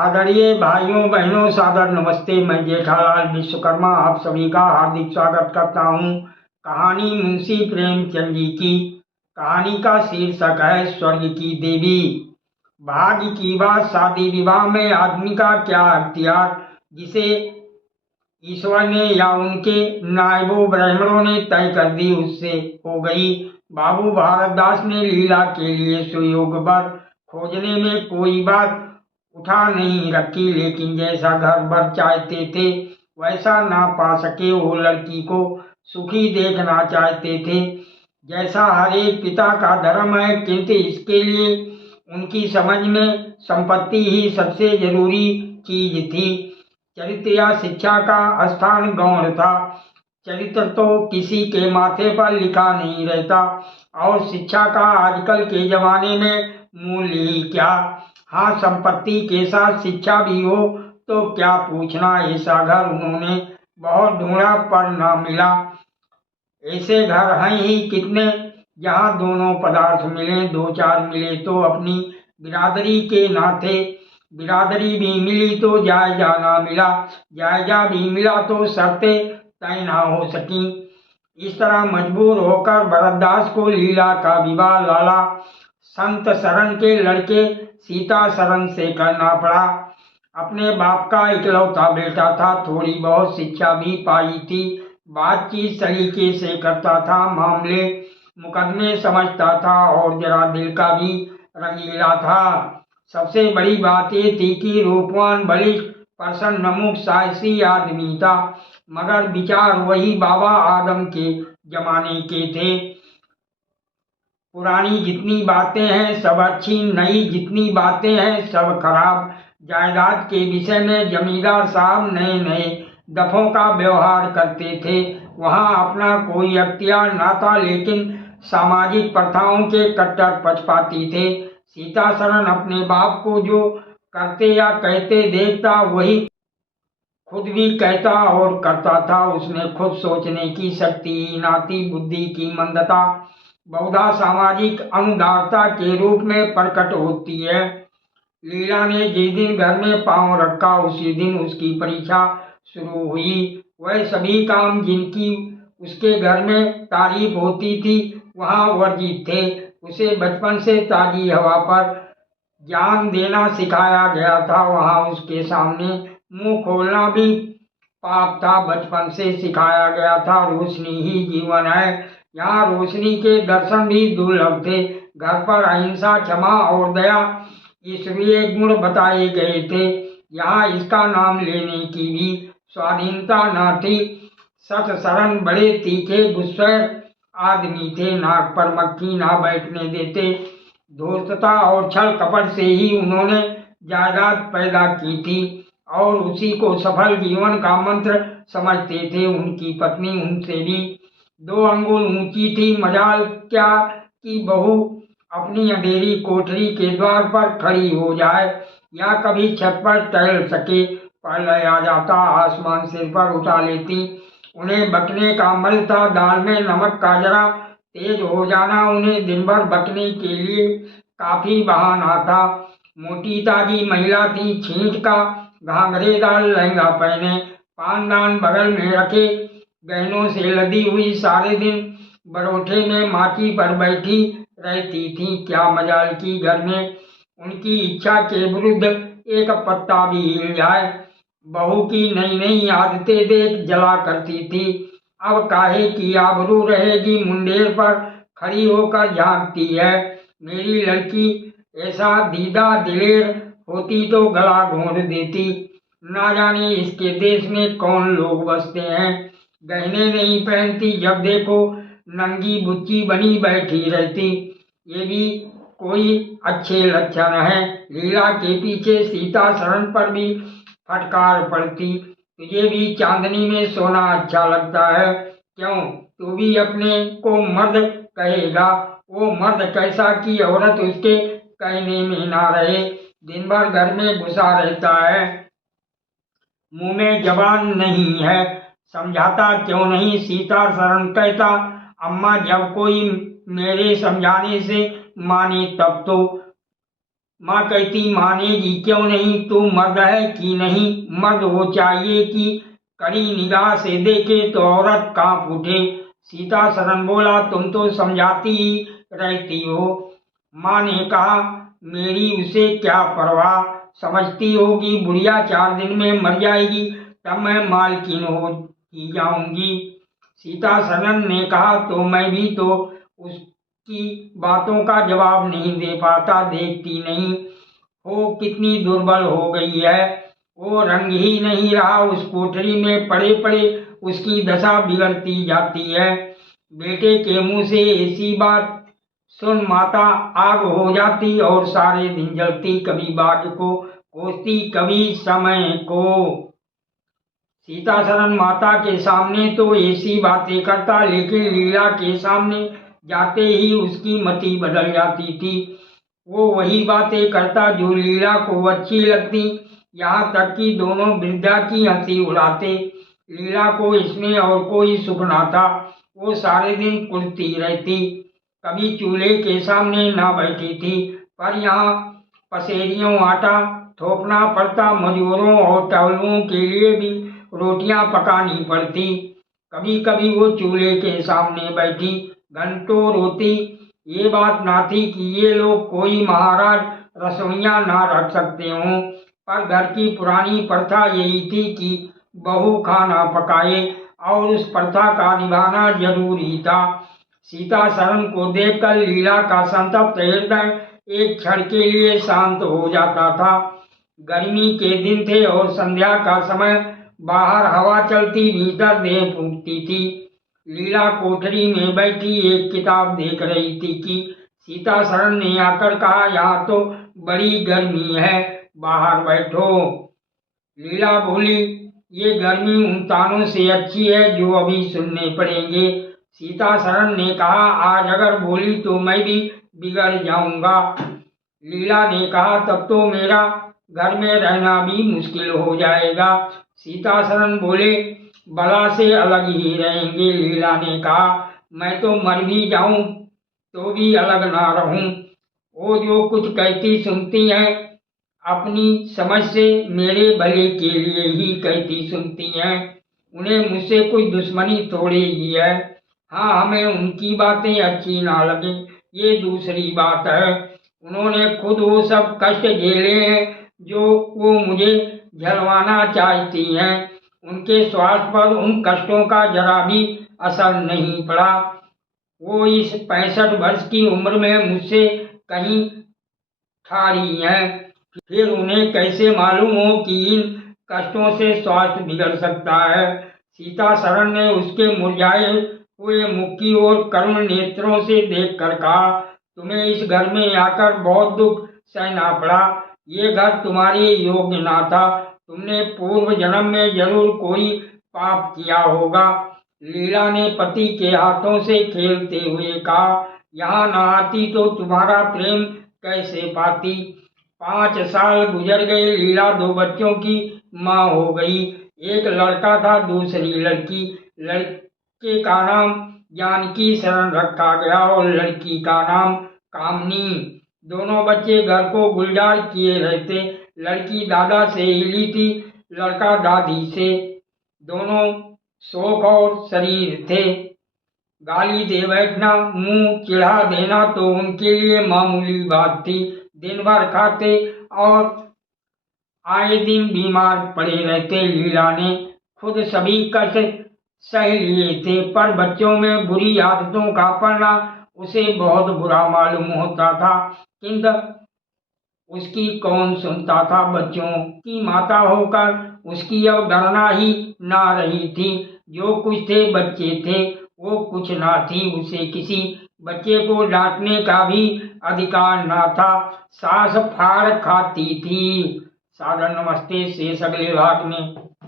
आदरणीय भाइयों बहनों, सादर नमस्ते। मैं जेठालाल विश्वकर्मा आप सभी का हार्दिक स्वागत करता हूँ। कहानी मुंशी प्रेमचंद जी की। कहानी का शीर्षक है स्वर्ग की देवी। भाग्य की बात, शादी विवाह में आदमी का क्या अख्तियार, जिसे ईश्वर ने या उनके नायबो ब्राह्मणों ने तय कर दी उससे हो गई। बाबू भारतदास ने लीला के लिए सुयोग वर खोजने में कोई बात उठा नहीं रखी, लेकिन जैसा घर भर चाहते थे वैसा ना पा सके। वो लड़की को सुखी देखना चाहते थे, जैसा हर एक पिता का धर्म है, किंतु इसके लिए उनकी समझ में संपत्ति ही सबसे जरूरी चीज थी। चरित्र या शिक्षा का स्थान गौण था। चरित्र तो किसी के माथे पर लिखा नहीं रहता, और शिक्षा का आजकल के जमाने में मूल्य ही क्या। हाँ, संपत्ति के साथ शिक्षा भी हो तो क्या पूछना। ऐसा घर उन्होंने बहुत ढूंढा पर ना मिला। ऐसे घर हैं ही कितने जहाँ दोनों पदार्थ मिले। दो चार मिले तो अपनी बिरादरी के नाते, बिरादरी भी मिली तो जायजा ना मिला, जायजा भी मिला तो शर्तें तय ना हो सकी। इस तरह मजबूर होकर भरतदास को लीला का विवाह लाला संत शरण के लड़के सीता शरण से करना पड़ा। अपने बाप का इकलौता बेटा था, थोड़ी बहुत शिक्षा भी पाई थी, बातचीत सलीके से करता था, मामले मुकदमे समझता था और जरा दिल का भी रंगीला था। सबसे बड़ी बात ये थी कि रूपवान, बलिष्ठ, प्रसन्न, नमुख, साहसी आदमी था, मगर विचार वही बाबा आदम के जमाने के थे। पुरानी जितनी बातें हैं सब अच्छी, नई जितनी बातें हैं सब खराब। जायदाद के विषय में जमींदार साहब नए नए दफों का व्यवहार करते थे। वहाँ अपना कोई अख्तियार ना था, लेकिन सामाजिक प्रथाओं के कट्टर पक्षपाती थे। सीता शरण अपने बाप को जो करते या कहते देखता वही खुद भी कहता और करता था। उसमें खुद सोचने की शक्ति ना थी। बुद्धि की मंदता बहुधा सामाजिक अनुदारता के रूप में प्रकट होती है। लीला ने जिस दिन घर में पांव रखा उसी दिन उसकी परीक्षा शुरू हुई। वह सभी काम जिनकी उसके घर में तारीफ होती थी वहाँ वर्जित थे। उसे बचपन से ताजी हवा पर ज्ञान देना सिखाया गया था, वहाँ उसके सामने मुंह खोलना भी पाप था। बचपन से सिखाया गया था रोशनी ही जीवन है। यहाँ रोशनी के दर्शन भी दुर्लभ थे। घर पर अहिंसा, क्षमा और दया ईश्वरीय गुण बताए गए थे। यहाँ इसका नाम लेने की भी स्वाधीनता न थी। सत शरण बड़े तीखे गुस्से आदमी थे, नाक पर मक्खी ना बैठने देते। धूर्तता और छल कपट से ही उन्होंने जायदाद पैदा की थी और उसी को सफल जीवन का मंत्र समझते थे। उनकी पत्नी उनसे भी 2 अंगुल ऊंची थी। मजाल क्या कि बहू अपनी अंधेरी कोठरी के द्वार पर खड़ी हो जाए या कभी छत पर टहल सके, पहले आ जाता, आसमान सिर पर उठा लेती। उन्हें बकने का मल था, दाल में नमक का जरा तेज हो जाना उन्हें दिन भर बकने के लिए काफी बहाना था। मोटी ताजी महिला थी, छींट का घाघरेदार लहंगा पहने, पानदान बगल में रखे, गहनों से लदी हुई, सारे दिन बरोठे में माची पर बैठी रहती थी। क्या मजाल की घर में उनकी इच्छा के विरुद्ध एक पत्ता भी हिल जाए। बहू की नई नई आदतें देख जला करती थी। अब काहे की आबरू रहेगी, मुंडेर पर खड़ी होकर झांकती है। मेरी लड़की ऐसा दीदा दिलेर होती तो गला घोंट देती। ना जाने इसके देश में कौन लोग बसते हैं। गहने नहीं पहनती, जब देखो नंगी बुच्ची बनी बैठी रहती। ये भी कोई अच्छे लक्षण है। लीला के पीछे सीता शरण पर भी फटकार पड़ती। तुझे भी चांदनी में सोना अच्छा लगता है, क्यों? तू भी अपने को मर्द कहेगा। वो मर्द कैसा कि औरत उसके कहने में ना रहे, दिन भर घर में घुसा रहता है, मुंह में जबान नहीं है, समझाता क्यों नहीं? सीता शरण कहता, अम्मा जब कोई मेरे समझाने से माने तब तो माँ कहती मानेगी क्यों नहीं, तू मर्द है कि नहीं। मर्द वो चाहिए कि कड़ी निगाह से देखे तो औरत कांप उठे। सीता सरन बोला तुम तो समझाती ही रहती हो। माँ ने कहा मेरी उसे क्या परवाह, समझती होगी बुढ़िया 4 दिन में मर जाएगी, तब मैं मालकिन हो ही जाऊंगी। सीता सरन ने कहा तो मैं भी तो उसकी बातों का जवाब नहीं दे पाता, देखती नहीं हो कितनी दुर्बल हो गई है। वो रंग ही नहीं रहा, उस कोठरी में पड़े पड़े उसकी दशा बिगड़ती जाती है। बेटे के मुंह से ऐसी बात सुन माता आग हो जाती और सारे दिन जलती, कभी बाघ को कोसती कभी समय को। सीता सरन माता के सामने तो ऐसी बातें करता, लेकिन लीला के सामने जाते ही उसकी मति बदल जाती थी। वो वही बातें करता जो लीला को अच्छी लगती, यहाँ तक कि दोनों वृद्धा की हंसी उड़ाते। लीला को इसमें और कोई सुख ना था, वो सारे दिन कुढ़ती रहती, कभी चूल्हे के सामने ना बैठी थी। पर यहाँ पसेरियों आटा थोपना पड़ता, मजूरों और टहलुओं के लिए भी रोटियां पकानी पड़ती। कभी कभी वो चूल्हे के सामने बैठी घंटों रोती। ये बात ना थी कि ये लोग कोई महाराज रसोइया ना रख सकते हों, पर घर की पुरानी प्रथा यही थी कि बहू खाना पकाए और उस प्रथा का निभाना जरूरी था। सीता सरन को देखकर लीला का संतप्त हृदय एक क्षण के लिए शांत हो जाता था। गर्मी के दिन थे और संध्या का समय, बाहर हवा चलती, भीतर देह फूंकती थी। लीला कोठरी में बैठी एक किताब देख रही थी कि सीता सरन ने आकर कहा यहाँ तो बड़ी गर्मी है, बाहर बैठो। लीला बोली ये गर्मी उन तानों से अच्छी है जो अभी सुनने पड़ेंगे। सीता सरन ने कहा आज अगर बोली तो मैं भी बिगड़ जाऊंगा। लीला ने कहा तब तो मेरा घर में रहना भी मुश्किल हो जाएगा। सीता सरन बोले बला से अलग ही रहेंगे। लीला ने कहा मैं तो मर भी जाऊं तो भी अलग ना रहूं। वो जो कुछ कहती सुनती हैं, अपनी समझ से मेरे भले के लिए ही कहती सुनती हैं, उन्हें मुझसे कोई दुश्मनी थोड़ी ही है। हाँ हमें उनकी बातें अच्छी ना लगे ये दूसरी बात है, उन्होंने खुद वो सब कष्ट झेले हैं जो वो मुझे झलवाना चाहती हैं। उनके स्वास्थ्य पर उन कष्टों का जरा भी असर नहीं पड़ा। वो इस 65 वर्ष की उम्र में मुझसे कहीं ठाड़ी हैं, फिर उन्हें कैसे मालूम हो कि इन कष्टों से स्वास्थ्य बिगड़ सकता है। सीता सरन ने उसके मुरझाए हुए मुख की ओर करुण नेत्रों से देखकर कहा तुम्हें इस घर में आकर बहुत दुख सहना पड़ा। ये घर तुम्हारे योग्य ना था, तुमने पूर्व जन्म में जरूर कोई पाप किया होगा। लीला ने पति के हाथों से खेलते हुए कहा यहाँ न आती तो तुम्हारा प्रेम कैसे पाती। 5 साल गुजर गए, लीला 2 बच्चों की माँ हो गई। एक लड़का था, दूसरी लड़की। लड़के का नाम जानकी शरण रखा गया और लड़की का नाम कामनी। दोनों बच्चे घर को गुलजार किए रहते। लड़की दादा से हिली थी, लड़का दादी से। दोनों शौक और शरीर थे। गाली दे बैठना, मुंह चिढ़ा देना तो उनके लिए मामूली बात थी। दिन भर खाते और आए दिन बीमार पड़े रहते। लीला ने खुद सभी कष्ट सह लिए थे, पर बच्चों में बुरी आदतों का पड़ना उसे बहुत बुरा मालूम होता था, किंतु उसकी कौन सुनता था। बच्चों की माता होकर उसकी अब गणना ही ना रही थी। जो कुछ थे बच्चे थे, वो कुछ ना थी। उसे किसी बच्चे को डांटने का भी अधिकार ना था। सास फाड़ खाती थी। सादर नमस्ते, शेष अगले भाग में।